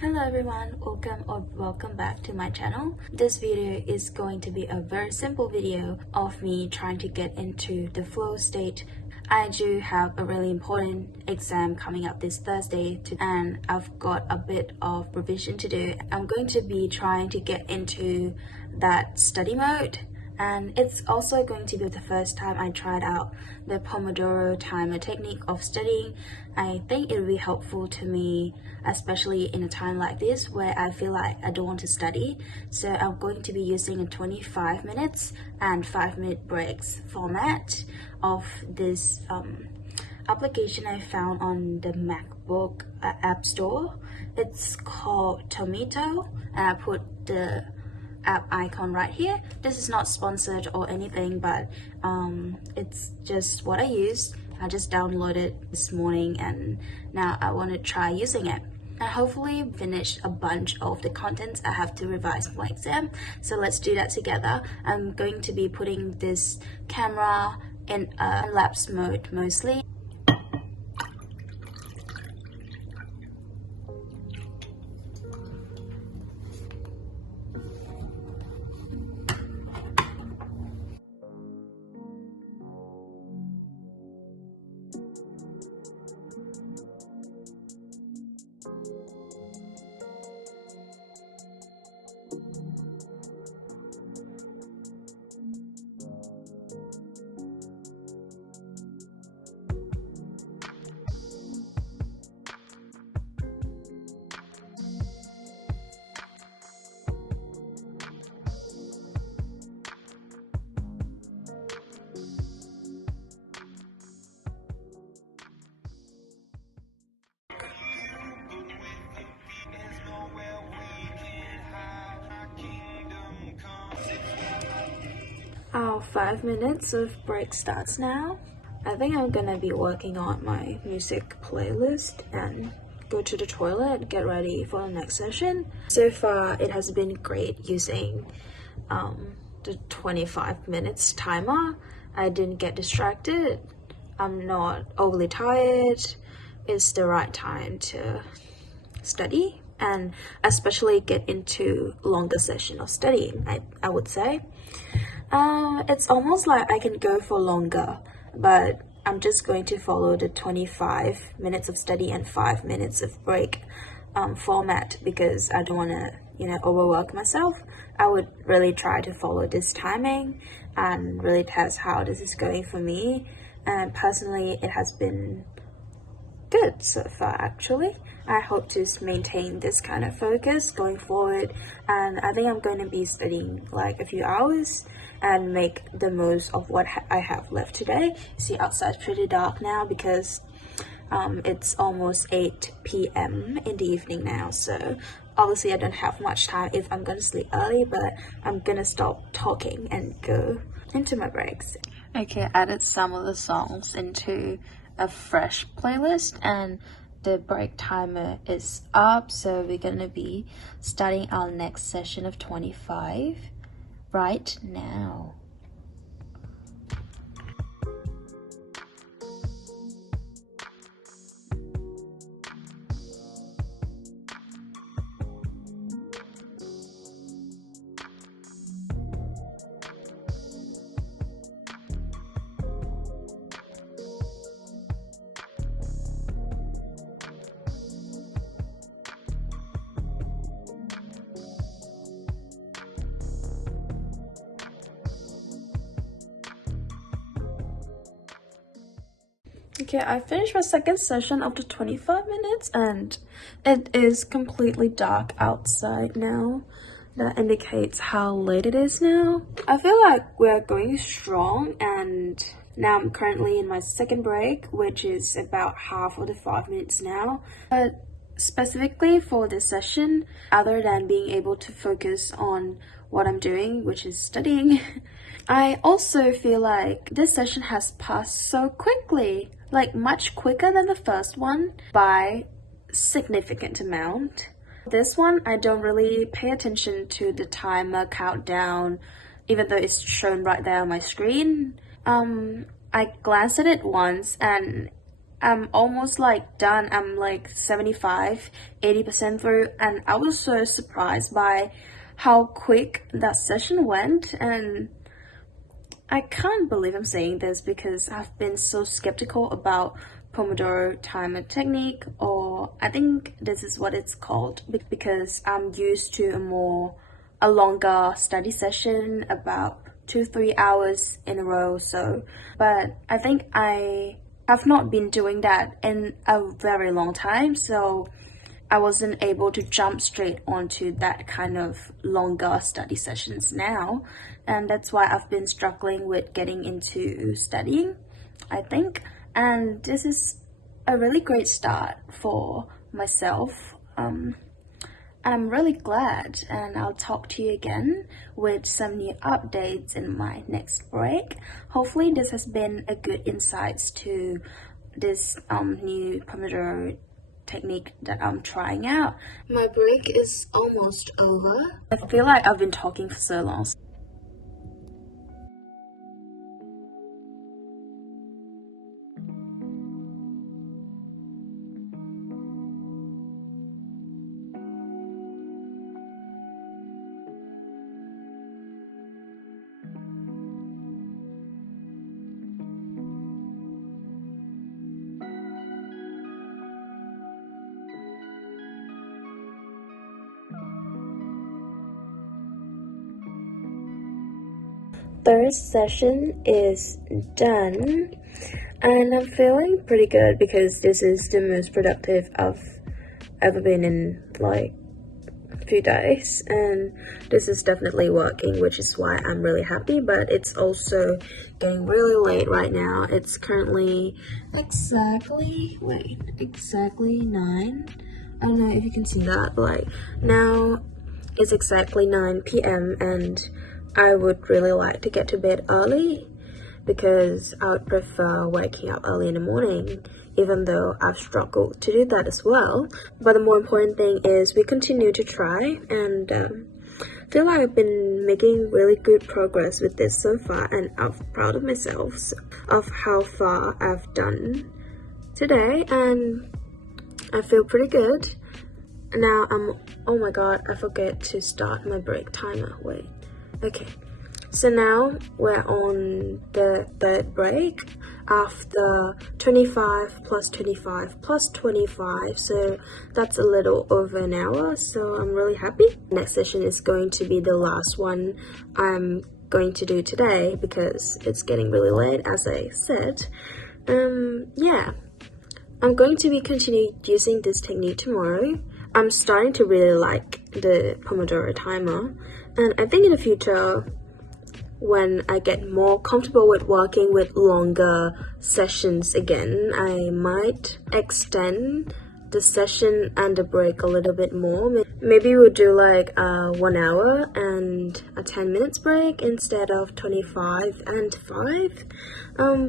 Hello everyone, welcome back to my channel. This video is going to be a very simple video of me trying to get into the flow state. I do have a really important exam coming up this Thursday and I've got a bit of revision to do. I'm going to be trying to get into that study mode, and it's also going to be the first time I tried out the Pomodoro timer technique of studying. I think it will be helpful to me, especially in a time like this where I feel like I don't want to study. So I'm going to be using a 25 minutes and 5-minute breaks format of this application I found on the MacBook App Store. It's called TOMITO, and I put the app icon right here. This is not sponsored or anything, but it's just what I use. I just downloaded this morning and now I want to try using it and hopefully finish a bunch of the contents I have to revise for my exam. So let's do that together. I'm going to be putting this camera in a lapse mode mostly. Our 5 minutes of break starts now. I think I'm gonna be working on my music playlist and go to the toilet, get ready for the next session. So far, it has been great using the 25 minutes timer. I didn't get distracted. I'm not overly tired. It's the right time to study and especially get into longer session of studying, I would say. It's almost like I can go for longer, but I'm just going to follow the 25 minutes of study and 5 minutes of break format because I don't want to, overwork myself. I would really try to follow this timing and really test how this is going for me. And personally, it has been good so far actually. I hope to maintain this kind of focus going forward, and I think I'm going to be studying like a few hours and make the most of what I have left today. See, outside's pretty dark now because it's almost 8 p.m. in the evening now, so obviously I don't have much time if I'm gonna sleep early, but I'm gonna stop talking and go into my breaks. Okay, I added some of the songs into a fresh playlist and the break timer is up, so we're gonna be starting our next session of 25 right now. Okay, I finished my second session of the 25 minutes and it is completely dark outside now. That indicates how late it is now. I feel like we're going strong, and now I'm currently in my second break, which is about half of the 5 minutes now. But specifically for this session, other than being able to focus on what I'm doing, which is studying, I also feel like this session has passed so quickly, like much quicker than the first one by significant amount. This one, I don't really pay attention to the timer countdown, even though it's shown right there on my screen. I glanced at it once and I'm almost like done. I'm like 75-80% through, and I was so surprised by how quick that session went. And I can't believe I'm saying this because I've been so skeptical about Pomodoro timer technique, or I think this is what it's called, because I'm used to a longer study session, about 2-3 hours in a row. But I think I have not been doing that in a very long time, so I wasn't able to jump straight onto that kind of longer study sessions now, and that's why I've been struggling with getting into studying, I think. And this is a really great start for myself, and I'm really glad, and I'll talk to you again with some new updates in my next break. Hopefully this has been a good insights to this new Pomodoro technique that I'm trying out. My break is almost over. I feel like I've been talking for so long. Third session is done, and I'm feeling pretty good because this is the most productive I've ever been in like a few days, and this is definitely working, which is why I'm really happy. But it's also getting really late right now. It's currently exactly 9. I don't know if you can see that, like now it's exactly 9 p.m. and I would really like to get to bed early because I would prefer waking up early in the morning, even though I've struggled to do that as well. But the more important thing is we continue to try, and feel like I've been making really good progress with this so far, and I'm proud of myself of how far I've done today, and I feel pretty good. Now oh my god, I forget to start my break timer. Wait. Okay, so now we're on the third break after 25 plus 25 plus 25, so that's a little over an hour, so I'm really happy. Next session is going to be the last one I'm going to do today because it's getting really late, as I said. Yeah, I'm going to be continuing using this technique tomorrow. I'm starting to really like the Pomodoro timer, and I think in the future, when I get more comfortable with working with longer sessions again, I might extend the session and the break a little bit more. Maybe we'll do like 1 hour and a 10 minutes break instead of 25 and 5.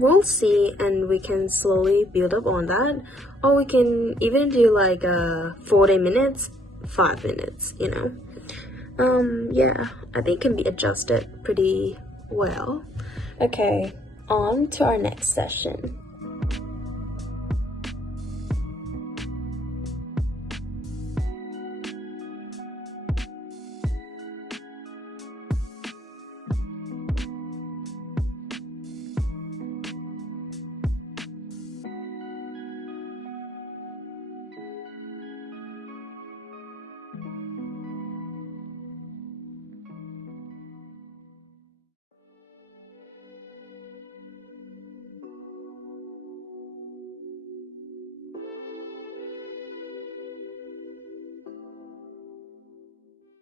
We'll see, and we can slowly build up on that, or we can even do like 40 minutes, 5 minutes, you know. Yeah, I think it can be adjusted pretty well. Okay, on to our next session.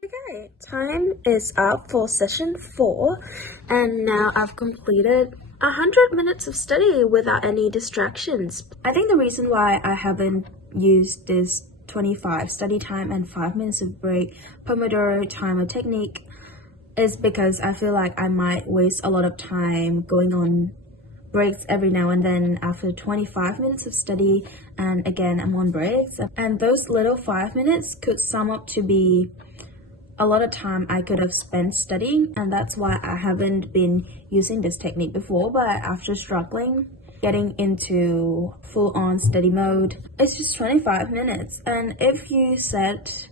Okay, time is up for session 4, and now I've completed 100 minutes of study without any distractions. I think the reason why I haven't used this 25 study time and 5 minutes of break Pomodoro timer technique is because I feel like I might waste a lot of time going on breaks every now and then after 25 minutes of study, and again I'm on breaks, and those little 5 minutes could sum up to be a lot of time I could have spent studying, and that's why I haven't been using this technique before. But after struggling getting into full-on study mode, it's just 25 minutes. And if you set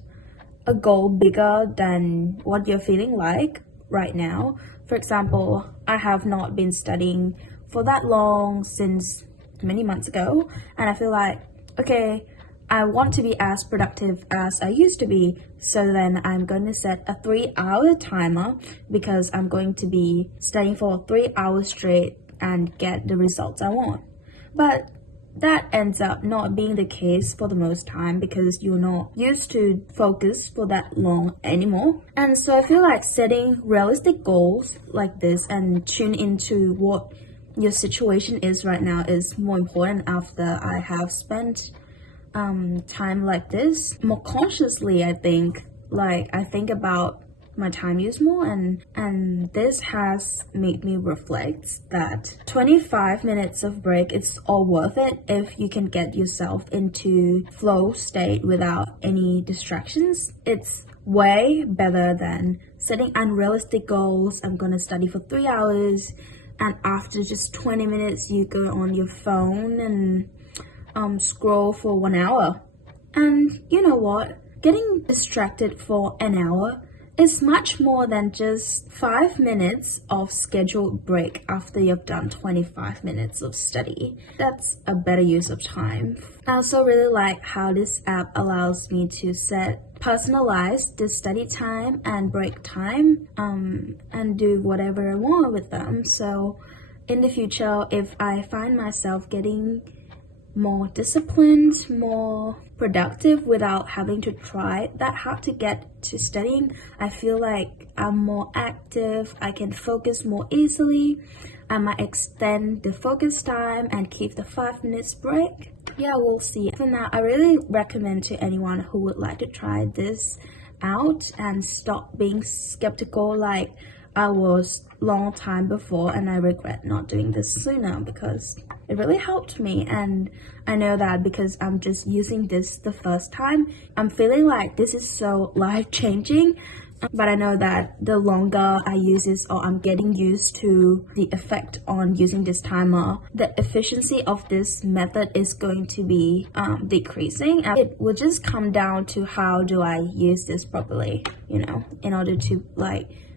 a goal bigger than what you're feeling like right now, for example, I have not been studying for that long since many months ago, and I feel like, okay, I want to be as productive as I used to be, so then I'm going to set a 3-hour timer because I'm going to be studying for 3 hours straight and get the results I want. But that ends up not being the case for the most time because you're not used to focus for that long anymore. And so I feel like setting realistic goals like this and tune into what your situation is right now is more important after I have spent time like this more consciously. I think about my time use more, and this has made me reflect that 25 minutes of break is all worth it if you can get yourself into flow state without any distractions. It's way better than setting unrealistic goals. I'm gonna study for 3 hours, and after just 20 minutes you go on your phone and scroll for 1 hour. And you know what? Getting distracted for an hour is much more than just 5 minutes of scheduled break after you've done 25 minutes of study. That's a better use of time. I also really like how this app allows me to personalize the study time and break time and do whatever I want with them. So in the future, if I find myself getting more disciplined, more productive without having to try that hard to get to studying, I feel like I'm more active, I can focus more easily, I might extend the focus time and keep the 5 minutes break. Yeah, we'll see. For now, I really recommend to anyone who would like to try this out and stop being skeptical like I was long time before, and I regret not doing this sooner because it really helped me. And I know that because I'm just using this the first time, I'm feeling like this is so life-changing. But I know that the longer I use this, or I'm getting used to the effect on using this timer, the efficiency of this method is going to be decreasing. It will just come down to how do I use this properly, in order to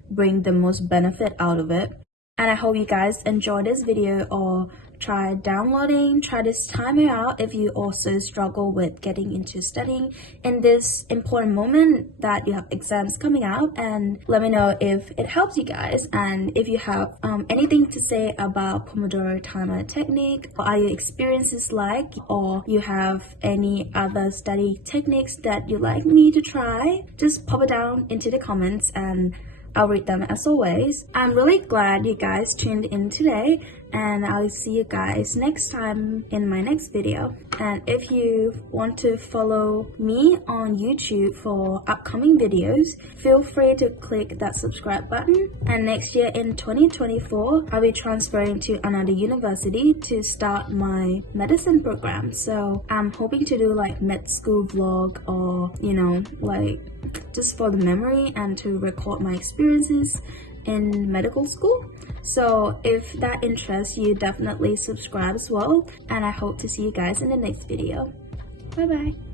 bring the most benefit out of it. And I hope you guys enjoyed this video or try this timer out if you also struggle with getting into studying in this important moment that you have exams coming out, and let me know if it helps you guys. And if you have anything to say about Pomodoro timer technique, what are your experiences like, or you have any other study techniques that you'd like me to try, just pop it down into the comments and I'll read them as always. I'm really glad you guys tuned in today, and I'll see you guys next time in my next video. And if you want to follow me on YouTube for upcoming videos, feel free to click that subscribe button. And next year in 2024, I'll be transferring to another university to start my medicine program. So I'm hoping to do med school vlog, or just for the memory and to record my experiences in medical school. So if that interests you, definitely subscribe as well, and I hope to see you guys in the next video. Bye bye.